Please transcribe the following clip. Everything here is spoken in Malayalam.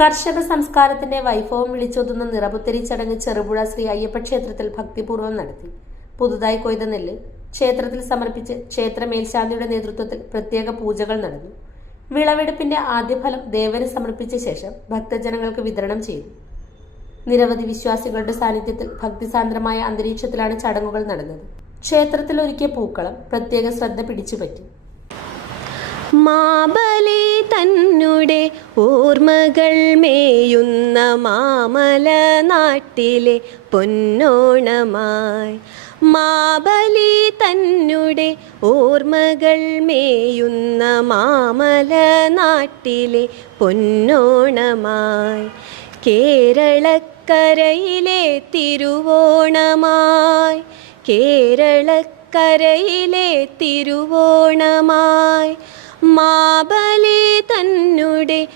കർഷക സംസ്കാരത്തിന്റെ വൈഭവം വിളിച്ചോതുന്ന നിറപുത്തരി ചടങ്ങ് ചെറുപുഴ ശ്രീ അയ്യപ്പ ക്ഷേത്രത്തിൽ ഭക്തിപൂർവ്വം നടത്തി. പുതുതായി കൊയ്ത നെല്ല് ക്ഷേത്രത്തിൽ സമർപ്പിച്ച് ക്ഷേത്ര മേൽശാന്തിയുടെ നേതൃത്വത്തിൽ പ്രത്യേക പൂജകൾ നടന്നു. വിളവെടുപ്പിന്റെ ആദ്യഫലം ദേവന് സമർപ്പിച്ച ശേഷം ഭക്തജനങ്ങൾക്ക് വിതരണം ചെയ്തു. നിരവധി വിശ്വാസികളുടെ സാന്നിധ്യത്തിൽ ഭക്തിസാന്ദ്രമായ അന്തരീക്ഷത്തിലാണ് ചടങ്ങുകൾ നടന്നത്. ക്ഷേത്രത്തിൽ ഒരുക്കിയ പൂക്കളം പ്രത്യേക ശ്രദ്ധ പിടിച്ചുപറ്റി. മാബലി തന്നുടെ ഓർമ്മകൾ മേയുന്ന മാമല നാട്ടിലെ പൊന്നോണമായി. മാബലി തന്നുടെ ഓർമ്മകൾ മേയുന്ന മാമല നാട്ടിലെ പൊന്നോണമായി. കേരളക്കരയിലെ തിരുവോണമായി. കേരളക്കരയിലെ തിരുവോണമായി. മാബലി തന്നുടെ